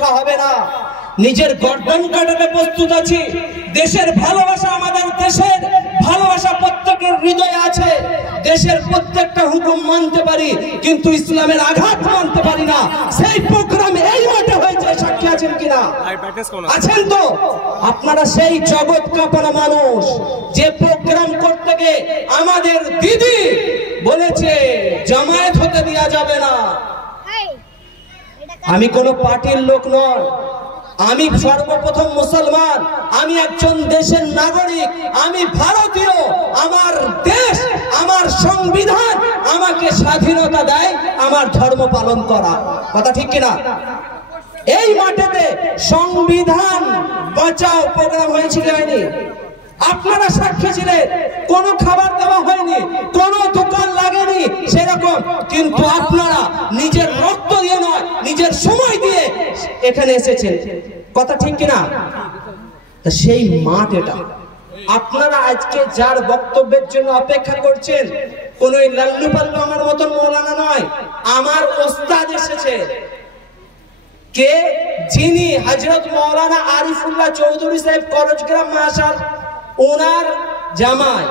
রক্ষা হবে না। নিজের গর্দন কাটাতে প্রস্তুত আছি। দেশের ভালোবাসা, আমাদের দেশের ভালোবাসা প্রত্যেকের হৃদয়ে আছে। দেশের প্রত্যেকটা হুকুম মানতে পারি, কিন্তু ইসলামের আঘাত মানতে পারি না। সেই প্রোগ্রাম এই মাঠে হয়েছে, সাক্ষী আছেন কিনা? আছেন তো? আপনারা সেই জগৎ কাঁপানো মানুষ, যে প্রোগ্রাম করতে গিয়ে আমাদের দিদি বলেছে জামায়াত হতে দেওয়া যাবে না। আমি কোনো পার্টির লোক নয়, আমি সর্বপ্রথম মুসলমান, আমি একজন দেশের নাগরিক, আমি ভারতীয়। আমার দেশ, আমার সংবিধান আমাকে স্বাধীনতা দেয় আমার ধর্ম পালন করা। কথা ঠিক কিনা? এই মাঠেতে সংবিধান বাঁচাও প্রোগ্রাম হয়েছিল, হয়নি? আপনারা সাক্ষী ছিলেন। কোনো খাবার দেওয়া হয়নি, কোনো দোকান লাগেনি সেরকম, কিন্তু আপনারা নিজের রক্ত দিয়ে নয়, নিজের সময় দিয়ে এখানে এসেছেন। কথা ঠিক কিনা? তা সেই মাঠ এটা। আপনারা আজকে যার বক্তব্যের জন্য অপেক্ষা করছেন, কোন লাল্লু পাল্লু আমার মতন মৌলানা নয়, আমার ওস্তাদ এসেছে। কে? যিনি হযরত মাওলানা আরিফুল্লাহ চৌধুরী সাহেব করজগ্রাম মাশাল, ওনার জামাই,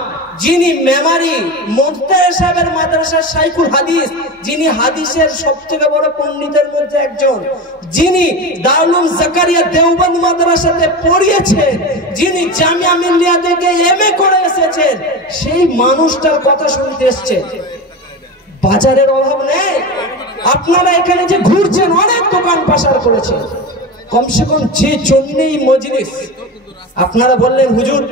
যিনি মেমারি মুফতি সাহেবের মাদ্রাসার শাইখুল হাদিস, যিনি হাদিসের সবথেকে বড় পণ্ডিতের মধ্যে একজন, যিনি দারুল জাকারিয়া দেওবন্দ মাদ্রাসাতে পড়িয়েছেন, যিনি জামিয়া মিল্লিয়া থেকে এমএ করে এসেছেন, সেই মানুষটার কথা শুনতে এসেছেন। বাজারের অভাব নেই। আপনারা এখানে যে ঘুরছেন, অনেক দোকান পাশার করেছেন, কমসে কম যে জন্যই মজলিস। আপনারা বললেন হুজুর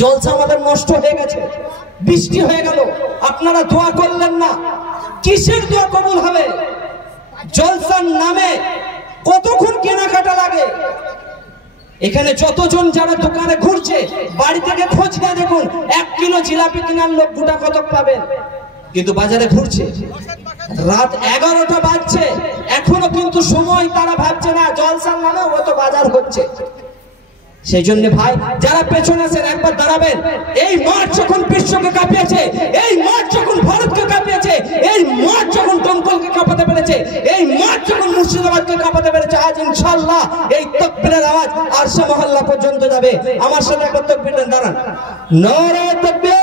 জলসা আমাদের নষ্ট হয়ে গেছে, বৃষ্টি হয়ে গেল, আপনারা দোয়া করলেন না। কিসের দোয়া কবুল হবে? জলসার নামে কতক্ষণ কেনাকাটা লাগে। এখানে যতজন যারা দোকানে ঘুরছে, বাড়ি থেকে খোঁজ নিয়ে দেখুন, 1 কিলো জিলাপি কেনার লোক গোটা কতক পাবেন, কিন্তু বাজারে ঘুরছে। রাত 11টা বাজছে, এখনো কিন্তু সময় তারা ভাবছে না জলসার নামে কত বাজার হচ্ছে। সেই জন্য ভাই যারা পেছনে আছেন একবার দাঁড়াবেন। এই মাঠ যখন বিশ্বকে কাঁপিয়েছে, এই মাঠ যখন ভারতকে কাঁপিয়েছে, এই মাঠ যখন দমকলকে কাঁপাতে পেরেছে, এই মাঠ যখন মুর্শিদাবাদকে কাঁপাতে পেরেছে, আজ ইনশাআল্লাহ এই তাকবীরের আওয়াজ আরশে মহল্লা পর্যন্ত যাবে। আমার সাথে একবার তাকবীর দেন, দাঁড়ান। নারে তাকবীর!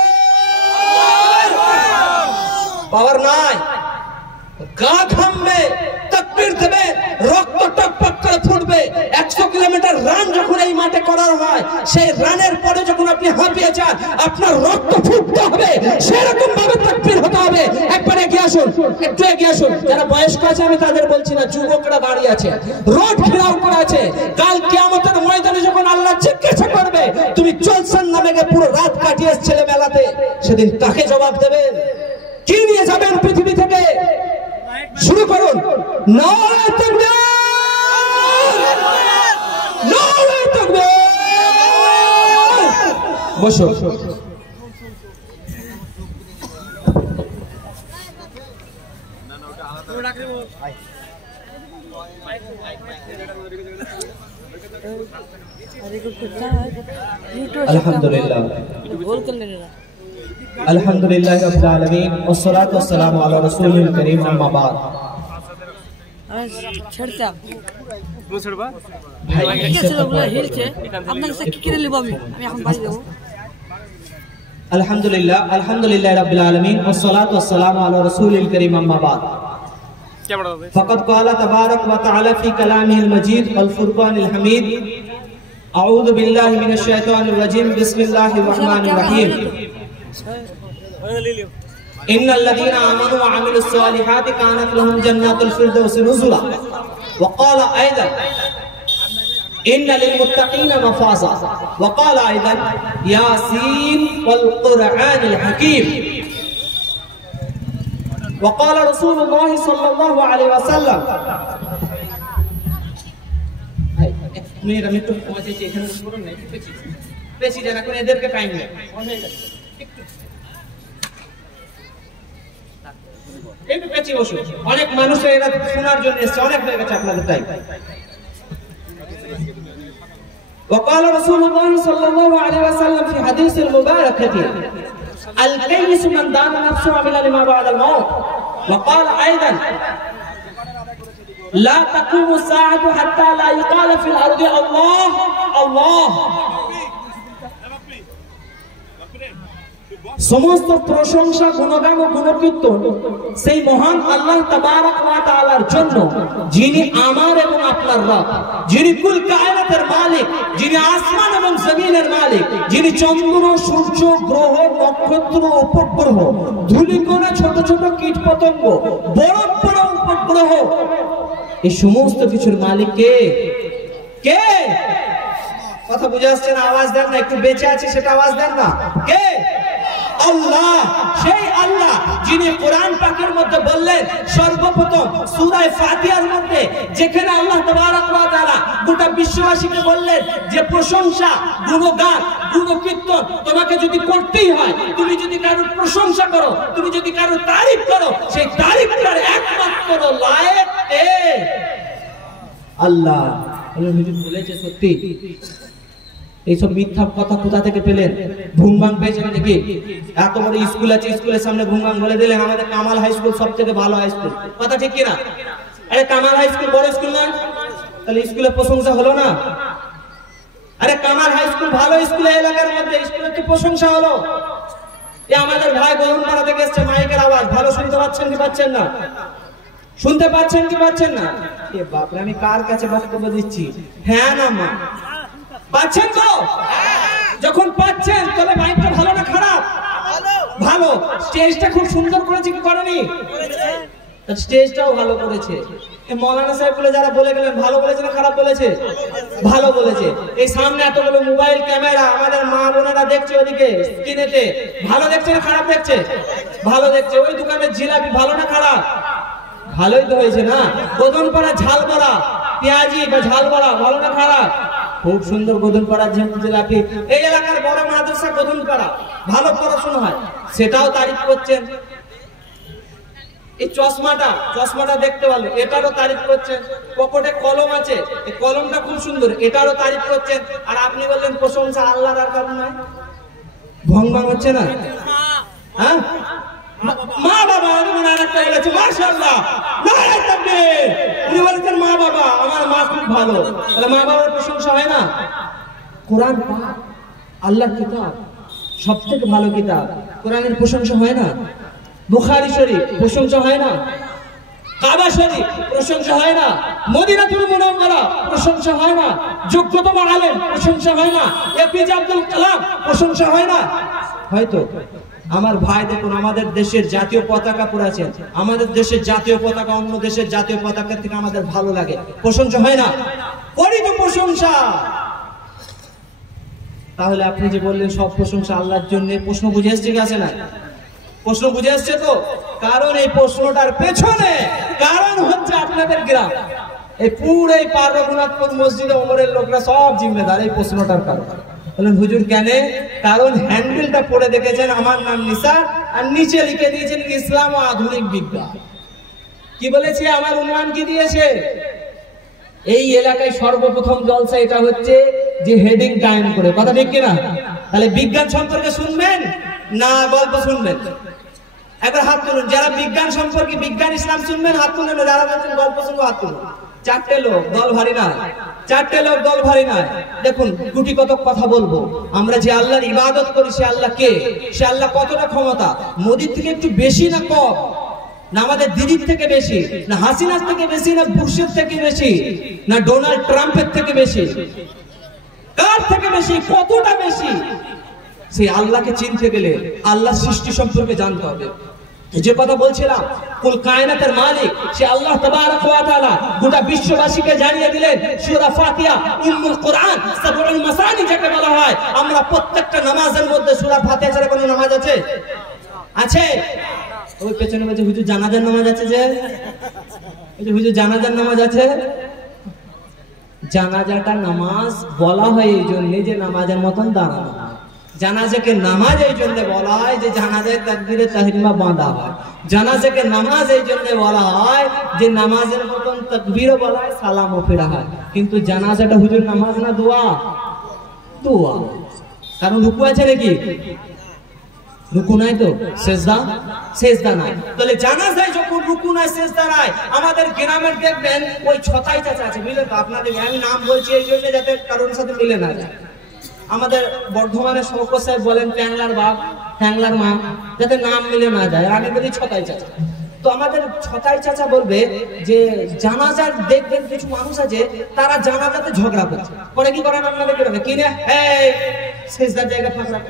পাওয়ার নাই, গা ঘামবে, তাকবীর দেবে, রক্ত টকটক করে ফুটবে। 100 কিলোমিটার রান যখন এই মাঠে করার হয়, সেই রানের পরে যখন আপনি হাঁপিয়ে যান, আপনার রক্ত ফুটতে হবে, সেরকম ভাবে তাকবীর হতে হবে। একবার এগিয়ে আসুন, একটু এগিয়ে আসুন। যারা বয়স্ক আছে আমি তাদের বলছি না, যুবকরা দাঁড়িয়ে আছে, রোড ঘেরাও করে আছে। কাল কিয়ামতের ময়দানে যখন আল্লাহ জিজ্ঞাসা করবে তুমি জলসার নামে পুরো রাত কাটিয়ে ছেলেবেলাতে, সেদিন কাকে জবাব দেবেন? কি নিয়ে যাবেন পৃথিবী থেকে? শুরু করুন। নারে তাকবীর! নারে তাকবীর! বসো। আলহামদুলিল্লাহ, আলহামদুলিল্লাহ রাব্বিল আলামিন, ওয়াসসালাতু ওয়াসসালামু আলা রাসূলিল কারীম, আম্মা বাদ। ছাড়তা পুরো ছাড়বা ভাই, কেসে বলা হিলছে আপনাকে সে কি করে লিব? আমি এখন বাড়ি যাব। আলহামদুলিল্লাহ, আলহামদুলিল্লাহ রাব্বিল আলামিন, ওয়াসসালাতু ওয়াসসালামু আলা রাসূলিল কারীম, আম্মা বাদ। क्या पढ़ा है? फक़द क़ाला तबारक व तआला फ़ी कलामिहिल मजीद वल फ़ुरक़ानिल हमीद, अऊज़ु बिल्लाहि मिनश शैतानिर रजीम, बिस्मिल्लाहिर रहमानिर रहीम। इन्नल लज़ीना आमनू व अमिलुस सालिहाति कानत लहुम जन्नातुल फ़िरदौसि नुज़ुला, व क़ाला अयदन इन्न लिल मुत्तक़ीना मफ़ाज़ा, व क़ाला अयदन यासीन वल क़ुरआनिल हकीम, وقال رسول الله صلى الله عليه وسلم। ভাই মেয়েরা একটু পৌঁছে যে এখানে করুন না, একটু বেশি জানা করে এদেরকে টাইম নেই, একটু পেছি বসুন। অনেক মানুষ এরা শোনার জন্য এসেছে, অনেক হয়ে গেছে আপনাদের টাইম। وقال رسول الله صلى الله عليه وسلم في حديث المبارك الكيس من دان نفسه وعمل لما بعد الموت، وقال أيضا লা তাকুমু সাআতু হাত্তা লা ইকালা ফিল আরদি আল্লাহ আল্লাহ। সমস্ত প্রশংসা, গুণগান ও গুণকীর্তন সেই মহান আল্লাহ তাবারক ওয়া তাআলার জন্য, যিনি আমার এবং আপনার রব, যিনি কুল কায়নাতের মালিক, যিনি আসমান এবং জমিনের মালিক, যিনি চন্দ্র, সূর্য, গ্রহ, নক্ষত্র, উপগ্রহ, ধূলিকণা, ছোট ছোট কীট পতঙ্গ, বড় বড় উপগ্রহ, এই সমস্ত কিছুর মালিক কে? কে? কথা বুঝে আসছে না? আওয়াজ দেন না, একটু বেঁচে আছে সেটা আওয়াজ দেন না। কে? আল্লাহ। সেই আল্লাহ যিনি কোরআন পাকের মধ্যে বললেন সর্বপ্রথম সূরা ফাতিহার মধ্যে, যেখানে আল্লাহ তাবারক ওয়া তাআলা গোটা বিশ্ববাসীকে বললেন যে প্রশংসা, গুণগান, গুণকীর্তন তোমাকে যদি করতেই হয়, তুমি যদি কারোর প্রশংসা করো, তুমি যদি কারোর তারিফ করো, সেই তারিফটার একমাত্র লায়েক কে? আল্লাহ। বলেছে সত্যি? এইসব মিথ্যা কথা কোথা থেকে পেলেন? ভুংবাং পেয়েছেন নাকি? এত বড় স্কুল আছে, স্কুলের সামনে ভুংবাং বলে দিলেন আমাদের কামাল হাই স্কুল সব থেকে ভালো হাই স্কুল। কথা ঠিক কিনা? আরে কামাল হাই স্কুল বড় স্কুল না? তাহলে স্কুলের প্রশংসা হলো না? আরে কামাল হাই স্কুল ভালো স্কুল, এলাকার মধ্যে স্কুলের তো প্রশংসা হলো। আমাদের ভাই গোলনপাড়া থেকে এসছে, মাইকের আওয়াজ ভালো শুনতে পাচ্ছেন কি পাচ্ছেন না? শুনতে পাচ্ছেন কি পাচ্ছেন না? এ বাপরে, আমি কার কাছে বক্তব্য দিচ্ছি? হ্যাঁ না মা? পাচ্ছেন তো? যখন পাচ্ছেন তাহলে মাইকটা ভালো না খারাপ? ভালো। স্টেজটা খুব সুন্দর করেছে কি করেনি? স্টেজটাও ভালো করেছে। মৌলানা সাহেব বলে যারা বলে গেলেন, ভালো বলেছে না খারাপ বলেছে? ভালো বলেছে। এই সামনে এতগুলো মোবাইল ক্যামেরা, আমাদের মা বোনেরা দেখছে ওদিকে স্ক্রিনেতে, ভালো দেখছে না খারাপ দেখছে? ভালো দেখছে। ওই দোকানের জিলাপি ভালো না খারাপ? ভালোই তো হয়েছে না? গোদনপাড়া ঝাল বড়া, পেঁয়াজি বা ঝাল বড়া ভালো না খারাপ? খুব সুন্দর গোদনপাড়ার জিলাপি। এই এলাকার বড় মাদ্রাসা গোদনপাড়া, ভালো পড়াশোনা হয়, সেটাও তারিফ করছেন। এই চশমাটা দেখতে ভালো, এটারও তারিফ করছেন। পকেটে কলম আছে, এই কলমটা খুব সুন্দর, এটারও তারিফ করছেন। আর আপনি বললেন প্রশংসা আল্লাহর আর কারণ নয়? ভঙ্গং হচ্ছে না? হ্যাঁ, মা বাবা আরেকটা বলেছে মাশাআল্লাহ, নারায়ে তাকবীর। উনি বলেছেন মা বাবা, আমার মা খুব ভালো। তাহলে মা বাবার প্রশংসা হয় না? কোরআন পাক আল্লাহর কিতাব, সবথেকে ভালো কিতাব, কোরআনের প্রশংসা হয় না? বুখারী শরীফ প্রশংসা হয় না? কাবা শরীফ প্রশংসা হয় না? মদিনাতুল মুনাওয়ারা প্রশংসা হয় না? যোগ্যতম আলেম প্রশংসা হয় না? এপিজে আব্দুল কালাম প্রশংসা হয় না? হয়তো। আমার ভাই দেখুন, আমাদের দেশের জাতীয় পতাকা পড়েছেন, আমাদের দেশের জাতীয় পতাকা অন্য দেশের জাতীয় পতাকা থেকে আমাদের ভালো লাগে, প্রশংসা হয় না? করি তো প্রশংসা। তাহলে আপনি যে বললেন সব প্রশংসা আল্লাহর জন্য, প্রশ্ন বুঝে এসছে কি আসে না? প্রশ্ন বুঝে আসছে তো? কারণ এই প্রশ্নটার পেছনে কারণ হচ্ছে আপনাদের গ্রাম। এই পুরো পার রঘুনাথপুর মসজিদে ওমরের লোকরা সব জিম্মেদার এই প্রশ্নটার কারণ। বলেন হুজুর কেন? কারণ হ্যান্ডেলটা পড়ে দেখেছেন আমার নাম নিসার, আর নিচে লিখে দিয়েছেন ইসলাম ও আধুনিক বিজ্ঞান। কি বলেছে? আমার উন্নয়ন কি দিয়েছে? এই এলাকায় সর্বপ্রথম জলসা এটা হচ্ছে যে হেডিং কায়েম করে। কথা ঠিক কিনা? তাহলে বিজ্ঞান সম্পর্কে শুনবেন না গল্প শুনবেন? একবার হাত তুলুন যারা বিজ্ঞান সম্পর্কে, বিজ্ঞান ইসলাম শুনবেন, হাত তুলুন। যারা বলছেন গল্প শুনবো হাত তুলুন। চারটে লোক, দল ভারী না। চারটে লোক, দল ভারী না। দেখুন গুটি কত কথা বলবো। আমরা যে আল্লাহর ইবাদত করি সে আল্লাহ কে? সে আল্লাহ কতটা ক্ষমতা? মোদির থেকে একটু বেশি না কম? না আমাদের দিদির থেকে বেশি? না হাসিনার থেকে বেশি? না বুশের থেকে বেশি? না ডোনাল্ড ট্রাম্পের থেকে বেশি? কার থেকে বেশি? কতটা বেশি? সেই আল্লাহকে চিনতে গেলে আল্লাহ সৃষ্টি সম্পর্কে জানতে হবে। যে কথা বলছিলাম, কুল কায়নাতের মালিক সে আল্লাহ তাবারক ওয়া তাআলা গোটা বিশ্ববাসীকে জানিয়ে দিলেন সূরা ফাতিহা উম্মুল কোরআন, সাবউল মাসানি যাকে বলা হয়। আমরা প্রত্যেকটা নামাজের মধ্যে সূরা ফাতিহা ছাড়া কোনো নামাজ আছে? আছে? ওই পেছনে বলছে হুজুর জানাজার নামাজ আছে যে? ওই যে হুজুর জানাজার নামাজ আছে। জানাজাটা নামাজ বলা হয় এই জন্য যে নামাজের মতন দাঁড়ানো হয়। জানাজাকে নামাজ এই জন্য বলা হয় যে জানাজায় তাকবীরে তাহরিমা বাঁধা হয়। জানাজাকে নামাজ এই জন্য বলা হয় যে নামাজের মতন তাকবীরও বলা হয়, সালামও ফেরা হয়। কিন্তু জানাজাটা হুজুর নামাজ না দোয়া? দোয়া। কারণ রুকু আছে নাকি? রুকু নাই তো সেজদা নাই। তাহলে জানাজায় যখন রুকু নাই সেজদা নাই, আমাদের গ্রামের দেখবেন ওই ছতাই চাচা আছে, মিলে তো আপনাদের, আমি নাম বলছি এই জন্য যাতে কারোর সাথে মিলে না যায়। আমাদের বর্ধমানের শওকত সাহেব বলেন ট্যাংলার বাপ ট্যাংলার মা, যাতে নাম মিলে না যায়, আমি বলি ছতাই চাচা। তো আমাদের ছতাই চাচা বলবে যে জানাজার দেখবেন কিছু মানুষ আছে তারা জানাজাতে ঝগড়া করছে, পরে কি করেন আপনাদের গ্রামে, কি না এই সেজদার জায়গা ফাঁকা,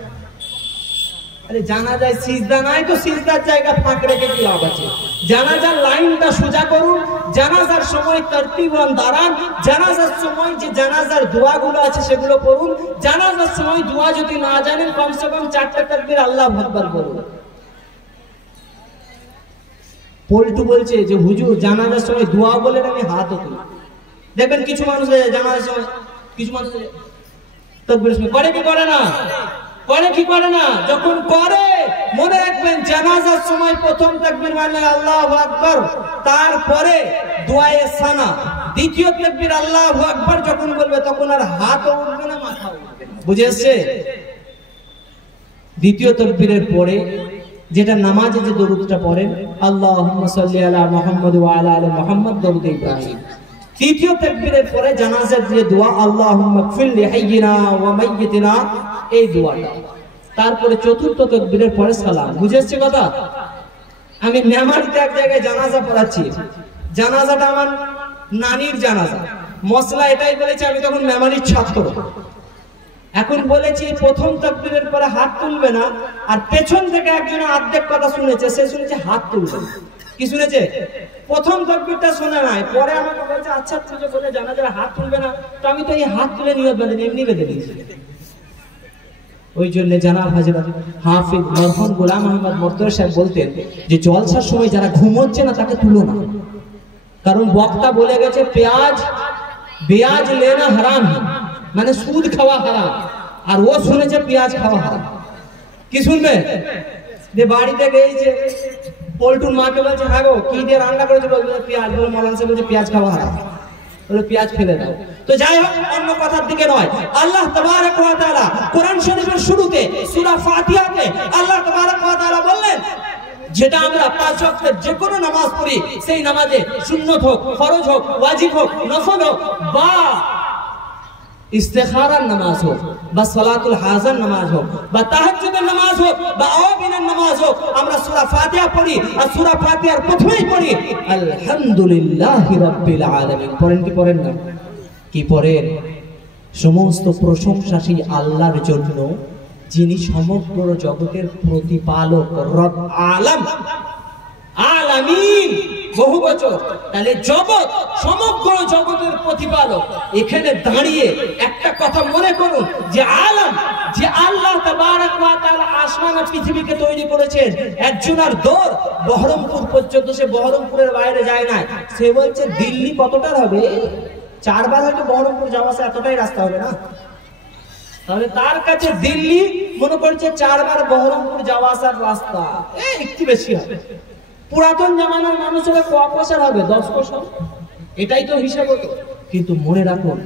আরে জানাজায় সিজদা নাই তো সিজদার জায়গা ফাঁকা রেখে কি লাভ আছে? জানাজার লাইনটা সোজা করুন, জানাজার সময় তরতিবান দাঁড়ান, জানাজার সময় যে জানাজার দোয়াগুলো আছে সেগুলো করুন, জানাজার সময় দোয়া যদি না জানেন কমসে কম 4টা তাকবীর আল্লাহু আকবার বলুন। পল্টু বলছে যে হুজুর জানাজার সময় দোয়া বলেন আমি হাত তুলি, দেখবেন কিছু মানুষ জানাজার সময় কিছু মানুষ তাকবীর করে কি করে না, করে কি করে না, যখন করে মনে রাখবেন জানাজার সময় প্রথম তাকবীর মানে আল্লাহু আকবার, তারপরে দোয়ায়ে সানা, দ্বিতীয় তাকবীর আল্লাহু আকবার যখন বলবে তখন আর হাতও উঠবে না মাথাও উঠবে না, বুঝে এসেছে? দ্বিতীয় তাকবীরের পরে যেটা নামাজে যে দরুদটা পড়েন আল্লাহুম্মা সাল্লি আলা মুহাম্মাদ ওয়া আলা আলি মুহাম্মাদ দরুদ ইব্রাহিম, তৃতীয় তাকবীরের পরে জানাজার যে দোয়া আল্লাহুম্মা গফির লি হাইয়িনা ওয়া মাইয়িতিনা, এই দোয়াটা, তারপরে চতুর্থ তাকবীরের পরে সালাম। বুঝেছে কথা? আমি মেমারিতে এক জায়গায় জানাজা পড়াচ্ছি, জানাজাটা আমার নানির জানাজা, মশলা এটাই বলেছে, আমি তখন মেমারির ছাত্র, এখন বলেছি প্রথম তাকবীরের পরে হাত তুলবে না, আর পেছন থেকে একজন অর্ধেক কথা শুনেছে, সে শুনেছে হাত তুলবে না। কি শুনেছে? প্রথম তাকবীরটা শোনা নাই, পরে আমাকে বলছে আচ্ছা তুই যে বলে জানাজার হাত তুলবে না, তো আমি তো এই হাত তুলে নিয়ত বাঁধেনি, এমনি বেঁধে দিয়েছি। ওই জন্য জানাব হযরত হাফিজ মরহুম গোলাম আহমদ মর্তুজা সাহেব বলতেন যে জলসার সময় যারা ঘুমোচ্ছে না তাকে তুলো না, কারণ বক্তা বলে গেছে পেঁয়াজ লেনা হারাম, মানে সুদ খাওয়া হারাম, আর ও শুনেছে পেঁয়াজ খাওয়া হারাম। কি শুনবে? যে বাড়িতে গিয়েছে পল্টুর মাকে বলছে হ্যাঁ গো কি দিয়ে রান্না করেছে, বলছে পেঁয়াজ, বলে মৌলানা সাহেব বলছে পেঁয়াজ খাওয়া হারাম, বলে পেঁয়াজ ফেলে দাও। তো যাই হোক, অন্য কথার দিকে নয়, আল্লাহ তাবারক ওয়া তাআলা কোরআন শরীফের শুরুতে সূরা ফাতিহাতে আল্লাহ তাবারক ওয়া তাআলা বললেন যেটা আমরা 5 ওয়াক্তের যে কোনো নামাজ পড়ি, সেই নামাজে সুন্নত হোক, ফরজ হোক, ওয়াজিব হোক, নফল হোক, বা ইস্তেখারার নামাজ হোক, বা সালাতুল হাজার নামাজ হোক, বা তাহাজ্জুদের নামাজ হোক, বা আওয়াবিনের নামাজ হোক, আমরা সূরা ফাতিহা পড়ি, আর সূরা ফাতিহার প্রথমেই পড়ি আলহামদুলিল্লাহি রাব্বিল আলামিন। পড়েন কি পড়েন না? কি পড়েন? সমস্ত প্রশংসা সেই আল্লাহর জন্য যিনি সমগ্র জগতের প্রতিপালক, রব আলাম, আলামিন বহুবচন, তাহলে জগৎ, সমগ্র জগতের প্রতিপালক। এখানে দাঁড়িয়ে একটা কথা মনে করুন যে আলাম, যে আল্লাহ তাবারক ওয়া তাআলা আসমান আর পৃথিবীকে তৈরি করেছেন, একজনের দৌড় বহরমপুর পর্যন্ত, সে বহরমপুরের বাইরে যায় না, সে বলছে দিল্লি কতটার হবে, 4 বার হয়তো বহরমপুর যাওয়া আসা এতটাই রাস্তা হবে না, তাহলে তার কাছে দিল্লি মনে করছে 4 বার বহরমপুর যাওয়া আসার রাস্তা, একটু বেশি হবে। পুরাতন জামানার মানুষের ক কোষার হবে, 10 কোষার, এটাই তো হিসাব হতো। কিন্তু মনে রাখুন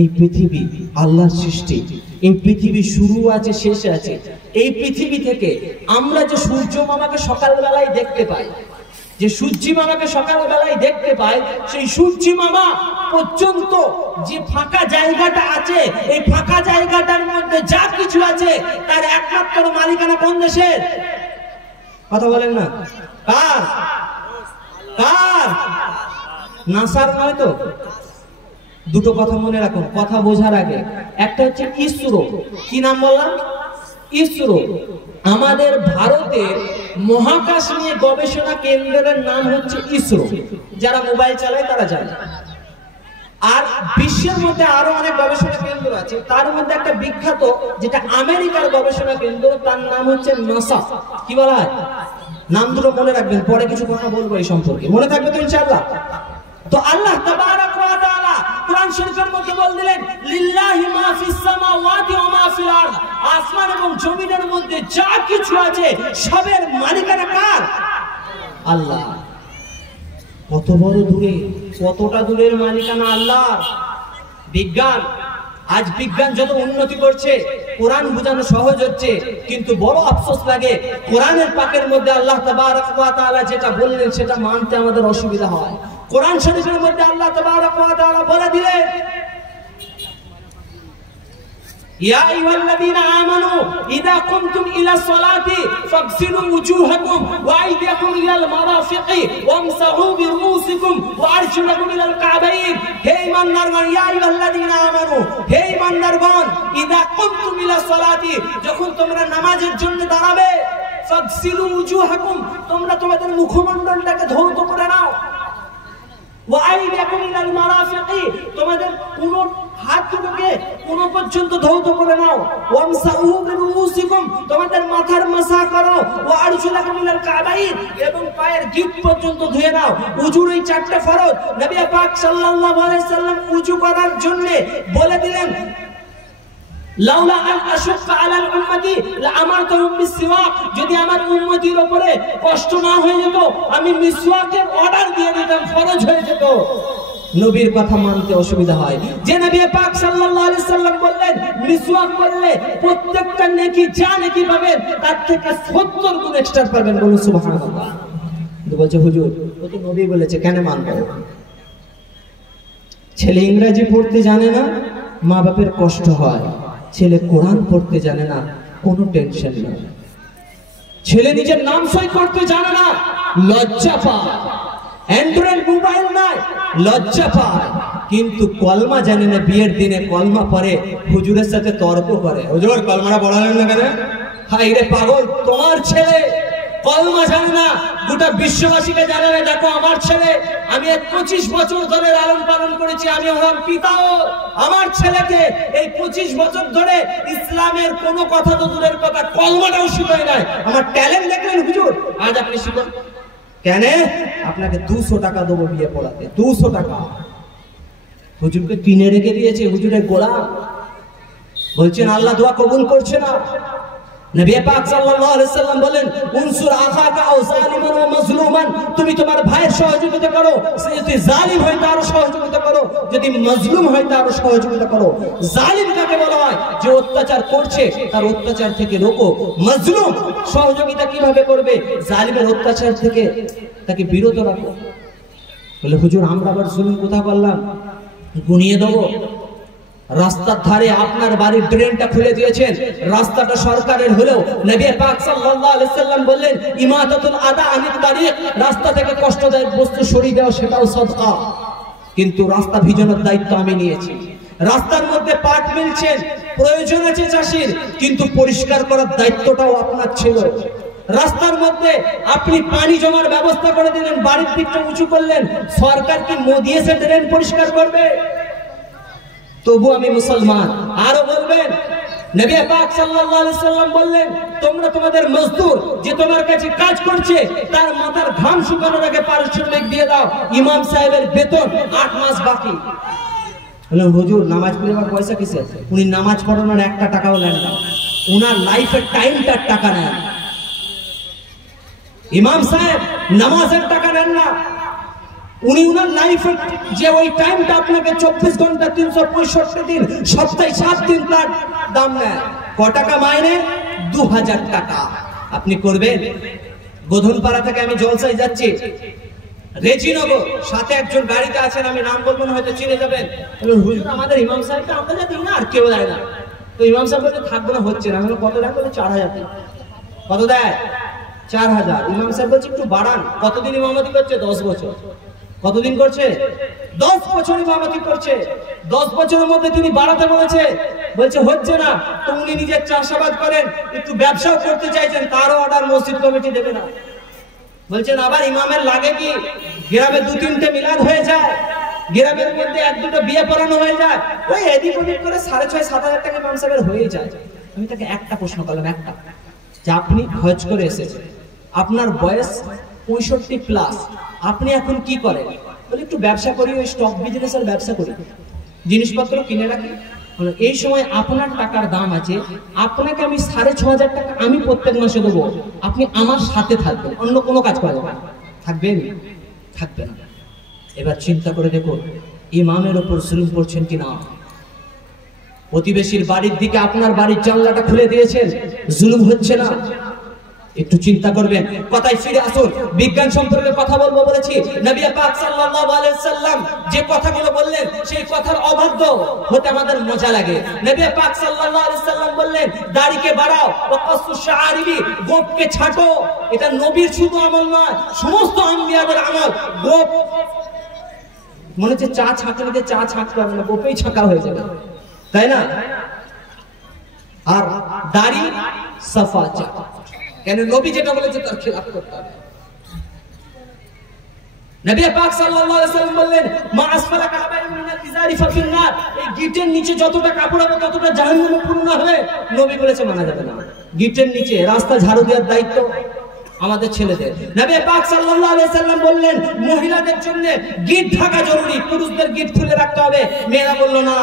এই পৃথিবী আল্লাহর সৃষ্টি, এই পৃথিবী শুরু আছে শেষ আছে। এই পৃথিবী থেকে আমরা যে সূর্য মামাকে সকালবেলায় দেখতে পাই, যে সূর্যি মামাকে সকালবেলায় দেখতে পাই, সেই সূর্যি মামা পর্যন্ত যে ফাঁকা জায়গাটা আছে, এই ফাঁকা জায়গাটার মধ্যে যা কিছু আছে তার একমাত্র মালিকানা কোন দেশের? কথা বলেন না, কার? কার? নাসার নয় তো। দুটো কথা মনে রাখুন কথা বোঝার আগে। একটা হচ্ছে ইসরো, কি নাম বললাম? ইসরো। আমাদের ভারতের মহাকাশ নিয়ে গবেষণা কেন্দ্রের নাম হচ্ছে ইসরো, যারা মোবাইল চালায় তারা জানে। আর বিশ্বের মধ্যে আরো অনেক গবেষণা কেন্দ্র আছে, তার মধ্যে একটা বিখ্যাত যেটা আমেরিকার গবেষণা কেন্দ্র, তার নাম হচ্ছে নাসা। কি বলা হয়? নাম দুটো মনে রাখবেন, পরে কিছু কথা বলবো এই সম্পর্কে, মনে থাকবে তো ইনশাআল্লাহ। তো আল্লাহ তাবারক ওয়া তাআলা কোরআন শরীফের মধ্যে বললেন লিল্লাহি মা ফিস সামাওয়াতি ওয়া মা ফিল আরদ, আসমান এবং জমিনের মধ্যে যা কিছু আছে সবের মালিকানা কার? আল্লাহ। কত বড় দূরে, কতটা দূরের মালিকানা আল্লাহ। বিজ্ঞান আজ বিজ্ঞান যত উন্নতি করছে, কোরআন বোঝানো সহজ হচ্ছে, কিন্তু বড় আফসোস লাগে কোরআনের পাকের মধ্যে আল্লাহ তাবারক ওয়া তাআলা যেটা বললেন সেটা মানতে আমাদের অসুবিধা হয়। কোরআন শরীফের মধ্যে আল্লাহ তাবারক ওয়া তাআলা বলে দিলেন, ইয়া আইয়ুহাল্লাযীনা আমানু ইযা কুমতুম ইলাস সালাতি ফাগসিলু ওয়ুজুহাকুম ওয়া আইদিয়াকুম ইলাল মারাফিকি ওয়ামসাহু বিরুউসিকুম ওয়া আরজুলাকুম ইলাল কাবাইন। হে ঈমানদারগণ, ইয়া আইয়ুহাল্লাযীনা আমানু, হে ঈমানদারগণ, ইযা কুমতুম ইলাস সালাতি, যখন তোমরা নামাজের জন্য দাঁড়াবে, ফাগসিলু ওয়ুজুহাকুম, তোমরা তোমাদের মুখমণ্ডলটাকে ধৌত করে নাও, ওয়া আইদিয়াকুম ইলাল মারাফিকি, তোমাদের পুরো হাত দুটোকে কোন পর্যন্ত ধৌত করে নাও, ওয়ামসাহু বিরুউসিকুম, তোমাদের মাথার মাসা করো, ওয়া আরজুলাকুম ইলাল কাবাইন, এবং পায়ের গিট পর্যন্ত ধুয়ে নাও। উজুর এই চারটি ফরজ নবী পাক সাল্লাল্লাহু আলাইহি সাল্লাম উজু করার জন্য বলে দিলেন, লাউলা আন আশুক্কা আলাল উম্মতি লাআমারতুহুম বিসওয়াক, যদি আমার উম্মতির উপরে কষ্ট না হয়ে যেত আমি মিসওয়াকের অর্ডার দিয়ে দিতাম, ফরজ হয়ে যেত। নবীর কথা মানতে অসুবিধা হয়। যে নবী পাক সাল্লাল্লাহু আলাইহি সাল্লাম বললেন মিসওয়াক করলে প্রত্যেকটা নেকি যা নেকি পাবেন তার থেকে 70 গুণ এক্সট্রা পাবেন। বলুন সুবহানাল্লাহ। কিন্তু বলছে হুজুর ও তো নবী বলেছে, কেন মানবো? ছেলে ইংরেজি পড়তে জানে না, মা বাপের কষ্ট হয়। ছেলে কোরআন পড়তে জানে না, কোনো টেনশন নেই। ছেলে নিজের নাম সই করতে জানে না, লজ্জা পায়। অ্যান্ড্রয়েড মোবাইল নাই, লজ্জা পায়। কিন্তু কলমা জানে না, বিয়ের দিনে কলমা পড়ে, হুজুরের সাথে তর্ক করে, হুজুর কলমাটা পড়ালেন না কেন? হাই রে পাগল, তোমার ছেলে কলমা জানে না, গোটা বিশ্ববাসীকে জানে না। দেখো আমার ছেলে, আমি 25 বছর ধরে লালন পালন করেছি, আমি হলাম পিতাও। আমার ছেলেকে এই 25 বছর ধরে ইসলামের কোনো কথা তো দূরের কথা, কলমাটাও শিখাই নাই। আমার ট্যালেন্ট দেখলেন হুজুর, আজ আপনি শিখুন। কেন? আপনাকে 200 টাকা দেবো বিয়ে পড়াতে, 200 টাকা। হুজুরকে কিনে রেখে দিয়েছে, হুজুরের গোলাম। বলছেন আল্লাহ দোয়া কবুল করছে না। নবী পাক সাল্লাল্লাহু আলাইহি সাল্লাম বলেন, উনসুর আখাকা আও জালিমান ওয়া মাজলুমান, তুমি তোমার ভাইয়ের সহযোগিতা করো, সে যদি জালিম হয় তারও সহযোগিতা করো, যদি মাজলুম হয় তারও সহযোগিতা করো। জালিম কাকে বলা হয়? যে অত্যাচার করছে তার অত্যাচার থেকে রোকো। মাজলুম সহযোগিতা কিভাবে করবে? জালিমের অত্যাচার থেকে তাকে বিরত রাখো। বলে হুজুর আমরা আবার জুলুম কোথা করলাম? গুনিয়ে দেবো। রাস্তার ধারে আপনার বাড়ির ড্রেনটা খুলে দিয়েছেন, রাস্তাটা সরকারের হলেও নবী পাক সাল্লাল্লাহু আলাইহি সাল্লাম বললেন ইমাতাতুল আদা আনিত তারিক, রাস্তা থেকে কষ্টদায়ক বস্তু সরিয়ে দেওয়া সেটাও সদকা। কিন্তু রাস্তা ভিজানোর দায়িত্ব আমি নিয়েছি। রাস্তার মধ্যে পাট মিলছেন, প্রয়োজন আছে চাষির, কিন্তু পরিষ্কার করার দায়িত্বটাও আপনার ছিল। রাস্তার মধ্যে আপনি পানি জমার ব্যবস্থা করে দিলেন, বাড়ির দিকটা উঁচু করলেন, সরকার কি মোদি এসে ড্রেন পরিষ্কার করবে? তবু আমি মুসলমান। আরো বলবেন নবী পাক সাল্লাল্লাহু আলাইহি সাল্লাম বললেন তোমরা তোমাদের মজদুর যে তোমার কাছে কাজ করছে তার মাথার ঘাম শুকানোর আগে পারিশ্রমিক দিয়ে দাও। ইমাম সাহেবের বেতন 8 মাস বাকি। বললেন হুজুর নামাজ পড়ার পয়সা কিসে? উনি নামাজ পড়ানোর 1 টাকাও নেন না, উনার লাইফের টাইমটার টাকা নেন। ইমাম সাহেব নামাজের টাকা নেন না, উনি উনার লাইফের যে ওই টাইমটা আপনাকে 24 ঘন্টা 365 দিন সপ্তাহে 7 দিন তার দাম নেয়। ক টাকা মাইনে? 2000 টাকা। আপনি করবেন? গোধনপাড়া থেকে আমি জলসায় যাচ্ছি, রেজিনগর, সাথে একজন গাড়িতে আছেন, আমি নাম বলবো না, হয়তো চিনে যাবেন। হুজুর আমাদের ইমাম সাহেবটা আমরা যা দিই না আর কেউ দেয় না। তো ইমাম সাহেব বলে থাকবো না, হচ্ছে না। কত দেয়? বলে 4000। কত দেয়? 4000। ইমাম সাহেব বলছে একটু বাড়ান। কতদিন ইমামতি করছে? 10 বছর। কতদিন করছে? 10 বছর ইমামতি করছে। 10 বছরের মধ্যে তিনি বাড়াতে বলেছে, বলছে হচ্ছে না। তো উনি নিজের চাষাবাদ করেন, একটু ব্যবসাও করতে চাইছেন, তারও অর্ডার মসজিদ কমিটি দেবে না। বলছেন আবার ইমামের লাগে কি? গ্রামে 2-3টে মিলাদ হয়ে যায়, গ্রামের মধ্যে 1-2টো বিয়ে পড়ানো হয়ে যায়, ওই এদিক ওদিক করে 6,500-7 হাজার টাকা ইমাম সাহেবের হয়ে যায়। আমি তাকে একটা প্রশ্ন করলাম, একটা, যে আপনি হজ করে এসেছেন, আপনার বয়স 65+, আপনি এখন কি করেন? বলে একটু ব্যবসা করি, ওই স্টক বিজনেসের ব্যবসা করি, জিনিসপত্র কিনে রাখি। এই সময় আপনার টাকার দাম আছে, আপনাকে আমি 6,500 টাকা আমি প্রত্যেক মাসে দেবো, আপনি আমার সাথে থাকবেন, অন্য কোনো কাজ করা যাবে না। থাকবেন? থাকবে না। এবার চিন্তা করে দেখুন ইমামের ওপর জুলুম করছেন কিনা। প্রতিবেশীর বাড়ির দিকে আপনার বাড়ির জানলাটা খুলে দিয়েছেন, জুলুম হচ্ছে না? একটু চিন্তা করবেন। কথায় ফিরে আসুন, বিজ্ঞান সম্পর্কে কথা বলবো বলেছি। নবী পাক সাল্লাল্লাহু আলাইহি সাল্লাম যে কথাগুলো বললেন সেই কথার অবাধ্য হতে আমাদের মজা লাগে। নবী পাক সাল্লাল্লাহু আলাইহি সাল্লাম বললেন দাড়িকে বাড়াও, ওয়াকাসু শাআরিবি, গোঁফকে ছাটো। এটা নবীর শুধু আমল নয়, সমস্ত আম্বিয়াদের আমল। গোঁফ মনে হচ্ছে চা ছাঁকতে চা ছাঁকতে হবে না, গোঁফেই ছাঁকা হয়ে যাবে, তাই না? আর দাড়ি সাফা চা, কেন নবী যেটা বলেছে তার খেলাফ করতে হবে। নবী পাক সাল্লাল্লাহু আলাইহি ওয়াসাল্লাম বললেন মা আসফালা কাবাইন মিনাল ইজারি ফাফিন নার, এই গিটের নিচে যতটা কাপড় হবে ততটা জাহান্নামে পূর্ণ হবে। নবী বলেছে মানা যাবে না। গিটের নিচে রাস্তা ঝাড়ু দেওয়ার দায়িত্ব আমাদের ছেলেদের। নবী পাক সাল্লাল্লাহু আলাইহি ওয়াসাল্লাম বললেন মহিলাদের জন্য গিট ঢাকা জরুরি, পুরুষদের গিট খুলে রাখতে হবে। মেয়েরা বলল না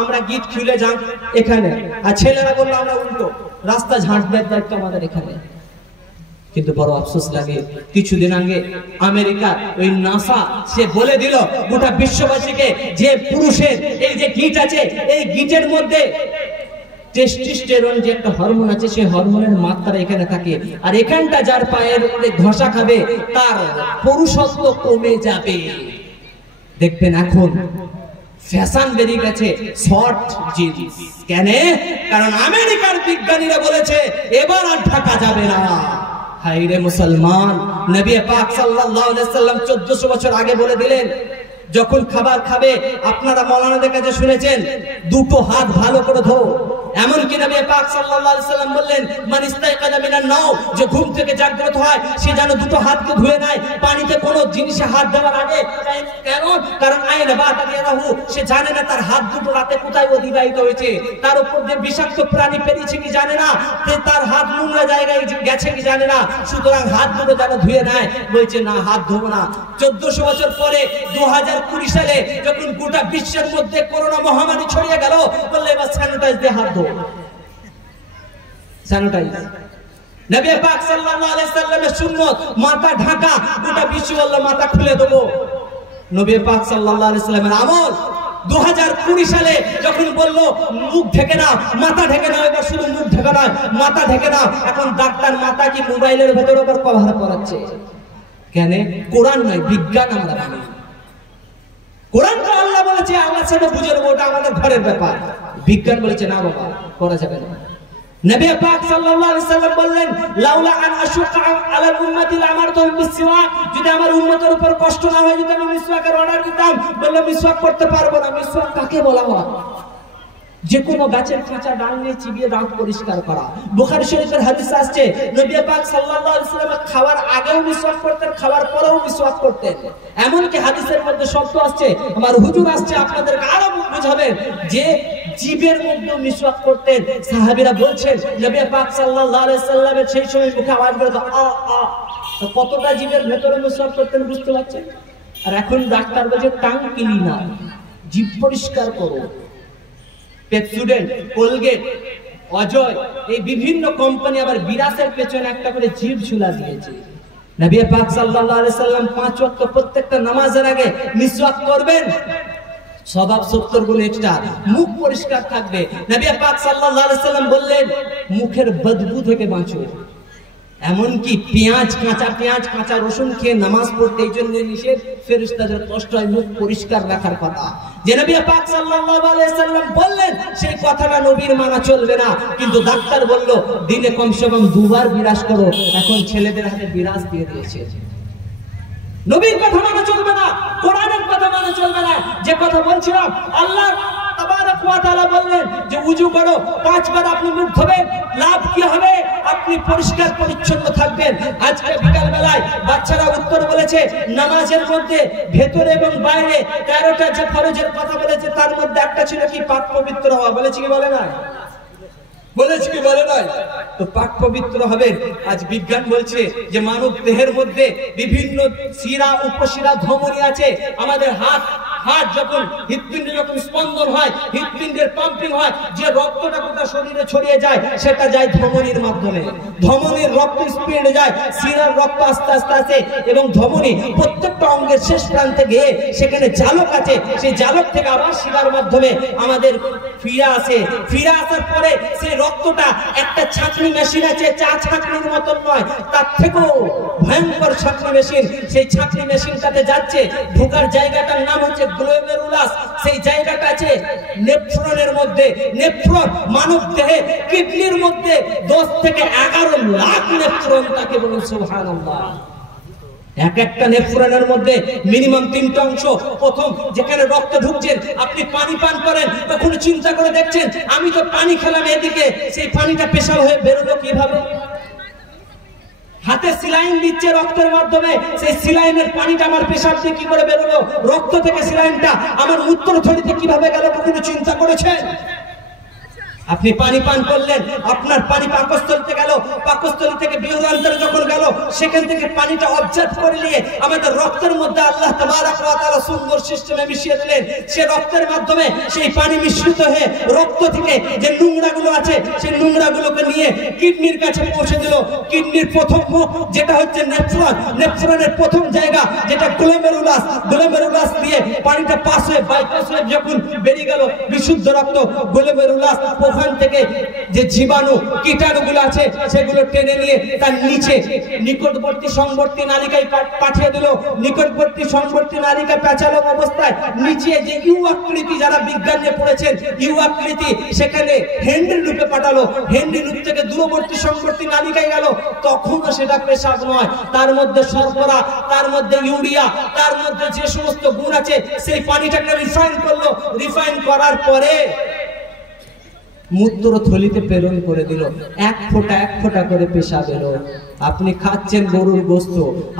আমরা গিট খুলে যান এখানে, আর ছেলেরা বলল আমরা উল্টো, রাস্তা ঝাড় দেওয়ার দায়িত্ব আমাদের এখানে। কিন্তু বড় আফসোস লাগে, কিছুদিন আগে আমেরিকা ওই নাসা সে বলে দিল গোটা বিশ্ববাসীকে যে পুরুষের এই যে গিট আছে এই গিটের মধ্যে টেস্টোস্টেরন যে একটা হরমোন আছে সেই হরমোনের মাত্রা এখানে থাকে, আর এখানটা যার পায়ের ঘষা খাবে তার পুরুষত্ব কমে যাবে। দেখবেন এখন ফ্যাশন বেরিয়ে গেছে শর্ট জিন্স, কেন? কারণ আমেরিকার বিজ্ঞানীরা বলেছে এবার আর ঢাকা যাবে না। হায়রে মুসলমান, নবী পাক সাল্লাল্লাহু আলাইহি সাল্লাম 1400 বছর আগে বলে দিলেন যখন খাবার খাবে আপনারা মাওলানাদের কাছে শুনেছেন দুটো হাত ভালো করে ধো। এমনকি নবী পাক সাল্লাল্লাহু আলাইহি সাল্লাম বললেন মান ইস্তাইকাযা মিনান নাও, যে ঘুম থেকে জাগ্রত হয় সে যেন দুটো হাতকে ধুয়ে নেয় পানিতে কোনো জিনিসে হাত দেওয়ার আগে। কেন? কারণ আইন বাতাদিয়াহু, সে জানে না তার হাত দুটো রাতে কোথায় অতিবাহিত হয়েছে, তার উপর দিয়ে বিষাক্ত প্রাণী পেরিয়েছে কি জানে না, তার হাত নোংরা জায়গায় গেছে কি জানে না, সুতরাং হাত দুটো যেন ধুয়ে নেয়। বলছে না হাত ধোবো না। 1400 বছর পরে 2020 সালে যখন গোটা বিশ্বের মধ্যে করোনা মহামারী ছড়িয়ে গেল, বললে এবার স্যানিটাইজ দিয়ে হাত ধো, স্যানিটাইজ। নবী পাক সাল্লাল্লাহু আলাইহি সাল্লামের সুন্নাত মাথা ঢাকা, গোটা বিশ্ব বলল মাথা খুলে দেবো। নবী পাক সাল্লাল্লাহু আলাইহি সাল্লামের আমল 2020 সালে যখন বললো মুখ ঢেকে নাও, মাথা ঢেকে নাও, এবার শুধু মুখ ঢেকে নয় মাথা ঢেকে নাও। এখন ডাক্তার মাথা কি মোবাইলের ভেতরে আবার কভার করাচ্ছে, কেন? কোরআন নয় বিজ্ঞান আমরা মানি। কোরআন তো আল্লাহ বলেছে আমার সাথে বুঝে নেবো, ওটা আমাদের ঘরের ব্যাপার। বিজ্ঞান বলেছে না বাবা করা যাবে না। নবী পাক সাল্লাল্লাহু আলাইহি সাল্লাম বললেন লাউলা আন আশুকা আলাল উম্মতি লামারতুম বিসওয়াক, যদি আমার উম্মতের উপর কষ্ট না হয় যদি আমি মিসওয়াকের অর্ডার দিতাম। বলল মিসওয়াক করতে পারবো না। মিসওয়াক কাকে বলা হয়? যে কোনো গাছের কাঁচা ডাল নিয়ে চিবিয়ে দাঁত পরিষ্কার করা। বুখারী শরীফের হাদিস আসছে নবী পাক সাল্লাল্লাহু আলাইহি সাল্লাম খাওয়ার আগেও মিসওয়াক করতেন, খাওয়ার পরেও মিসওয়াক করতেন। এমনকি হাদিসের মধ্যে শব্দ আসছে, আমার হুজুর আসছে আপনাদেরকে আরো বুঝাবেন যে জিভের মধ্যে মিসওয়াক করতেন। সাহাবীরা বলছেন নবী পাক সাল্লাল্লাহু আলাইহি সাল্লামের সেই সময় মুখে আওয়াজ বের হতো আ আ, তো কতটা জিভের ভেতরে মিসওয়াক করতেন বুঝতে পারছেন? আর এখন ডাক্তার বলছে টাং ক্লিনার, জিভ পরিষ্কার করো। পেপসুডেন্ট, কোলগেট, অজয়, এই বিভিন্ন কোম্পানি আবার বিরাসের পেছনে একটা করে জিভ ঝুলা দিয়েছে। নবী পাক সাল্লাল্লাহু আলাইহি সাল্লাম 5 ওয়াক্ত প্রত্যেকটা নামাজের আগে মিসওয়াক করবেন, সওয়াব 70 গুণ এক্সট্রা। মুখ পরিষ্কার থাকবে। নবী পাক সাল্লাল্লাহু আলাইহি সাল্লাম বললেন মুখের বদবু থেকে বাঁচো। এমনকি পেঁয়াজ, কাঁচা পেঁয়াজ, কাঁচা রসুন খেয়ে নামাজ পড়তে এই জন্য নিষেধ, ফেরেশতাদের কষ্ট হয় মুখ পরিষ্কার রাখার কথা। যে নবী পাক সাল্লাল্লাহু আলাইহি সাল্লাম বললেন সেই কথাটা নবীর মানা চলবে না, কিন্তু ডাক্তার বলল দিনে কমসে কম 2 বার বিরাজ করো। এখন ছেলেদের হাতে বিরাজ দিয়ে দিয়েছে। নবীর কথা মানা চলবে না, কোরআনের কথা মানা চলবে না। যে কথা বলছিলাম আল্লাহ তাবারাক ওয়া তাআলা বললেন যে ওযু করো, 5 বার আপনি মুখ ধোবেন, লাভ কি হবে? আপনি পরিষ্কার পরিচ্ছন্ন থাকবেন। আজকে বিকাল বেলায় বাচ্চারা উত্তর বলেছে নামাজের মধ্যে ভেতরে এবং বাইরে 13টা যে ফরজের কথা বলেছে তার মধ্যে একটা ছিল কি পাক পবিত্র হওয়া। বলেছি কি বলে না? বলেছি কি বলে নাই? তো পাক পবিত্র হবেন। আজ বিজ্ঞান বলছে যে মানব দেহের মধ্যে বিভিন্ন শিরা, উপশিরা, ধমনী আছে। আমাদের হাত হার্ট যখন হৃৎপিণ্ডে যখন স্পন্দন হয়, হৃৎপিণ্ডের পাম্পিং হয়, যে রক্তটা গোটা শরীরে ছড়িয়ে যায় সেটা যায় ধমনীর মাধ্যমে। ধমনীর রক্ত স্পিডে যায়, শিরার রক্ত আস্তে আস্তে আসে এবং ধমনী প্রত্যেকটা অঙ্গের শেষ প্রান্তে গিয়ে সেখানে জালক আছে, সেই জালক থেকে আবার শিরার মাধ্যমে আমাদের ফিরে আসে। ফিরে আসার পরে সেই রক্তটা একটা ছাঁকনি মেশিন আছে, চা ছাঁকনির মতন নয়, তার থেকেও ভয়ঙ্কর ছাঁকনি মেশিন, সেই ছাঁকনি মেশিনটাতে যাচ্ছে। ঢোকার জায়গাটার নাম হচ্ছে গ্লোমেরুলাস। সেই জায়গাটা আছে নেফ্রনের মধ্যে। নেফ্রন মানব দেহে কিডনির মধ্যে 10 থেকে 11 লাখ নেফ্রন থাকে, বলুন সুবহানাল্লাহ। এক একটা নেফ্রনের মধ্যে মিনিমাম 3টা অংশ। প্রথম যেখানে রক্ত ঢুকছেন, আপনি পানি পান করেন, কখনো চিন্তা করে দেখছেন আমি তো পানি খেলাম এদিকে, সেই পানিটা পেশাব হয়ে বেরোলো কিভাবে? হাতে সিলাইন দিচ্ছে রক্তের মাধ্যমে, সেই সিলাইনের পানিটা আমার পেশাব দিয়ে কি করে বেরোলো? রক্ত থেকে সিলাইনটা আমার মূত্রথলিতে কিভাবে গেল? কখনো চিন্তা করেছেন? আপনি পানি পান করলেন, আপনার পানি পাকস্থলীতে গেল, পাকস্থলী থেকে বৃহদান্তরে যখন গেল, সেখান থেকে পানিটা অবজার্ভ করে নিয়ে আমাদের রক্তের মধ্যে আল্লাহ তাবারক ওয়া তাআলা সুন্দর সিস্টেমে মিশিয়ে দিলেন। সে রক্তের মাধ্যমে সেই পানি মিশ্রিত হয়ে রক্ত থেকে যে নোংরাগুলো আছে, সেই নোংরাগুলোকে নিয়ে কিডনির কাছে পৌঁছে দিল। কিডনির প্রথম মুখ যেটা হচ্ছে নেফ্রন, নেফ্রনের প্রথম জায়গা যেটা গ্লোমেরুলাস, গ্লোমেরুলাস দিয়ে পানিটা পাস হয়ে বাইপাস হয়ে যখন বেরিয়ে গেল বিশুদ্ধ রক্ত, গ্লোমেরুলাস ওখান থেকে যে জীবাণু কীটাণুগুলো আছে সেগুলো টেনে নিয়ে তার নিচে নিকটবর্তী সংবর্তী নালিকায় পাঠিয়ে দিল। নিকটবর্তী সংবর্তী নালিকা পেঁচালো অবস্থায় নিচে যে ইউ আকৃতি, যারা বিজ্ঞান নিয়ে পড়েছেন, ইউ আকৃতি সেখানে হেনরি রূপে পাঠালো। হেনরি রূপ থেকে দূরবর্তী সংবর্তী নালিকায় গেল। তখনও সেটা পেশাব নয়, তার মধ্যে শর্করা, তার মধ্যে ইউরিয়া, তার মধ্যে যে সমস্ত গুণ আছে, সেই পানিটাকে রিফাইন করলো। রিফাইন করার পরে মূত্রথলিতে প্রেরণ করে দিল। এক ফোঁটা করে পেশাব এলো। আপনি খাচ্ছেন গরুর গোশত,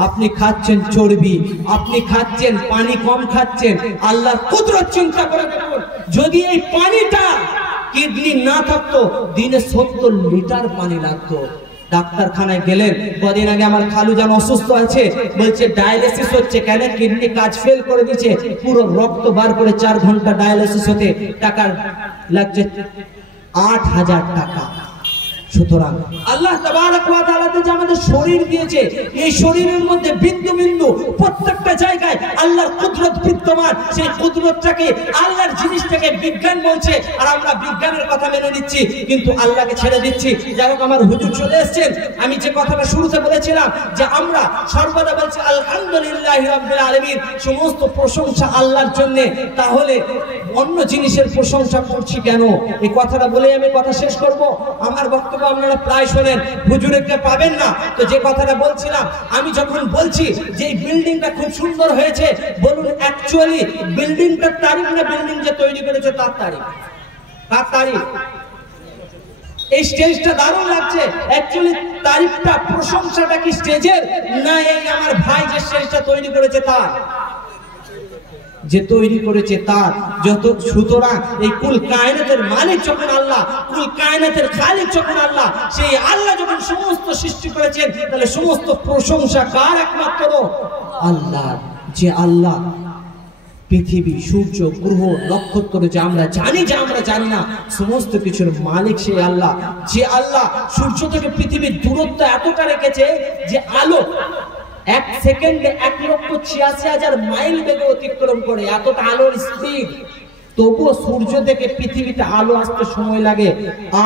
আপনি খাচ্ছেন চর্বি, আপনি খাচ্ছেন পানি কম খাচ্ছেন। আল্লাহর কুদরত চিন্তা করে দেখুন, যদি এই পানিটা কিডনি না থাকতো, দিনে 70 লিটার পানি লাগতো। ডাক্তারখানায় গেলেন, কদিন আগে আমার খালু জান অসুস্থ আছে, বলছে ডায়ালিসিস হচ্ছে। কেন? কিডনি কাজ ফেল করে দিচ্ছে, পুরো রক্ত বার করে 4 ঘন্টা ডায়ালিসিস হতে টাকা লাগছে 8,000 টাকা। সুতরাং আল্লাহ তাবারক ওয়া তাআলা যে আমাদের শরীর দিয়েছে, এই শরীরের মধ্যে বিন্দু বিন্দু প্রত্যেকটা জায়গায় আল্লাহর কুদরত বিদ্যমান। সেই কুদরতটাকে, আল্লাহর জিনিসটাকে বিজ্ঞান বলছে, আর আমরা বিজ্ঞানের কথা মেনে নিচ্ছি, কিন্তু আল্লাহকে ছেড়ে দিচ্ছি। যাই হোক, আমার হুজুর চলে এসেছেন। আমি যে কথাটা শুরুতে বলেছিলাম যে আমরা সর্বদা বলছি আলহামদুলিল্লাহি রাব্বিল আলামিন, সমস্ত প্রশংসা আল্লাহর জন্য। তাহলে অন্য জিনিসের প্রশংসা করছি কেন? এই কথাটা বলে আমি কথা শেষ করব। আমার বক্তব্য আপনারা প্রায় শোনেন, হুজুরকে পাবেন না। তো যে কথাটা বলছিলাম, আমি যখন বলছি যে এই বিল্ডিংটা খুব সুন্দর হয়েছে, বলুন অ্যাকচুয়ালি বিল্ডিংটার তারিফ না বিল্ডিং যে তৈরি করেছে তার তারিফ? তার তারিফ। এই স্টেজটা দারুণ লাগছে, অ্যাকচুয়ালি তারিফটা, প্রশংসাটা কি স্টেজের, না এই আমার ভাই যে স্টেজটা তৈরি করেছে তার? যে তৈরি করেছে তার। যত সুতরাং এই কুল কায়নাতের মালিক যখন আল্লাহ, কুল কায়নাতের খালিক যখন আল্লাহ, সেই আল্লাহ যখন সমস্ত সৃষ্টি করেছেন, তাহলে সমস্ত প্রশংসা কার? একমাত্র আল্লাহ। যে আল্লাহ পৃথিবী, সূর্য, গ্রহ, নক্ষত্র, যে আমরা জানি, যে আমরা জানি না, সমস্ত কিছুর মালিক সেই আল্লাহ। যে আল্লাহ সূর্য থেকে পৃথিবীর দূরত্ব এতটা রেখেছে যে আলো 1 সেকেন্ডে 1,86,000 মাইল বেগে অতিক্রম করে, এতটা আলোর স্পিড। তবুও সূর্য থেকে পৃথিবীতে আলো আসতে সময় লাগে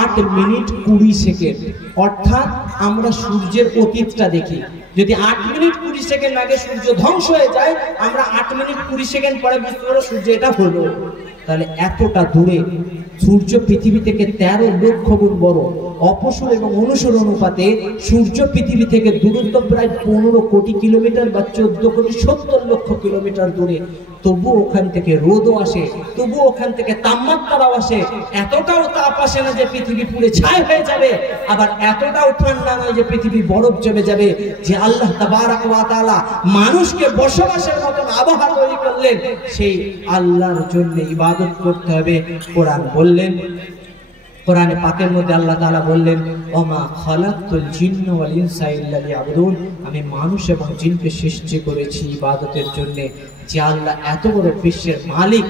8 মিনিট 20 সেকেন্ড। অর্থাৎ আমরা সূর্যের অতীতটা দেখি। যদি 8 মিনিট 20 সেকেন্ড আগে সূর্য ধ্বংস হয়ে যায়, আমরা 8 মিনিট 20 সেকেন্ড পরে বুঝতে পারবো সূর্য এটা হলো। তাহলে এতটা দূরে সূর্য পৃথিবী থেকে 13 লক্ষ গুণ বড়। অপসর এবং অনুসর অনুপাতে সূর্য পৃথিবী থেকে দূরত্ব প্রায় 15 কোটি কিলোমিটার বা 14 কোটি 70 লক্ষ কিলোমিটার দূরে। তবু ওখান থেকে রোদও আসে, তবু ওখান থেকে তাপমাত্রাও আসে। এতটাও তাপ আসে না যে পৃথিবী পুড়ে ছাই হয়ে যাবে, আবার এতটাও ঠান্ডা নয় যে পৃথিবী বরফ জমে যাবে। যে আল্লাহ তাবারক ওয়া তাআলা মানুষকে বসবাসের মতন আবহাওয়া তৈরি করলেন, সেই আল্লাহর জন্য ইবাদত করতে হবে। কোরআন বললেন কোরআনে পাকের মধ্যে আল্লাহ তাআলা বললেন, ওমা খালাকতুল জিন্না ওয়াল ইনসা ইল্লা লিয়াবুদুন, আমি মানুষ এবং জিনকে সৃষ্টি করেছি ইবাদতের জন্য। যে আল্লাহ এত বড় বিশ্বের মালিক,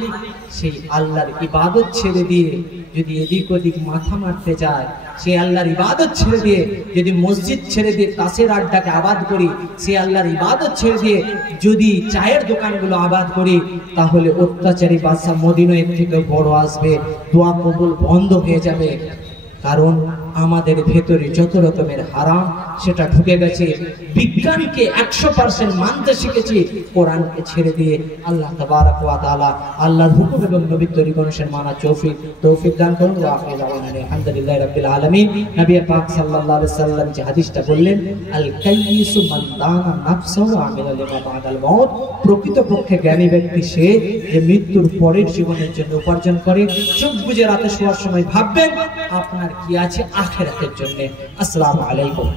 সেই আল্লাহর ইবাদত ছেড়ে দিয়ে যদি এদিক ওদিক মাথা মারতে যায়, সেই আল্লাহর ইবাদত ছেড়ে দিয়ে যদি মসজিদ ছেড়ে দিয়ে তাসের আড্ডাকে আবাদ করি, সেই আল্লাহর ইবাদত ছেড়ে দিয়ে যদি চায়ের দোকানগুলো আবাদ করি, তাহলে অত্যাচারী বাদশা মদিনার থেকে বড় আসবে, দোয়া কবুল বন্ধ হয়ে যাবে। কারণ আমাদের ভেতরে যত রকমের হারাম সেটা ঢুকে গেছে। বিজ্ঞানকে 100% মানতে শিখেছি, কোরআনকে ছেড়ে দিয়ে। আল্লাহ তাবারক ওয়া তাআলা আল্লাহর হুকুম এবং নবীর তরিকা মানা তৌফিক দান করুন। ওয়া আখিরু দাওয়ানা আলহামদুলিল্লাহি রাব্বিল আলামিন। নবী পাক সাল্লাল্লাহু আলাইহি সাল্লাম যে হাদিসটা বললেন, আল কাইয়িসু মান দানা নাফসাহু ওয়া আমিলা লিমা বাদাল মাউত, প্রকৃতপক্ষে জ্ঞানী ব্যক্তি সে যে মৃত্যুর পরের জীবনের জন্য উপার্জন করে। চোখ বুজে রাতে শোয়ার সময় ভাববেন আপনার কি আছে আখিরাতের জন্য। আসসালামু আলাইকুম।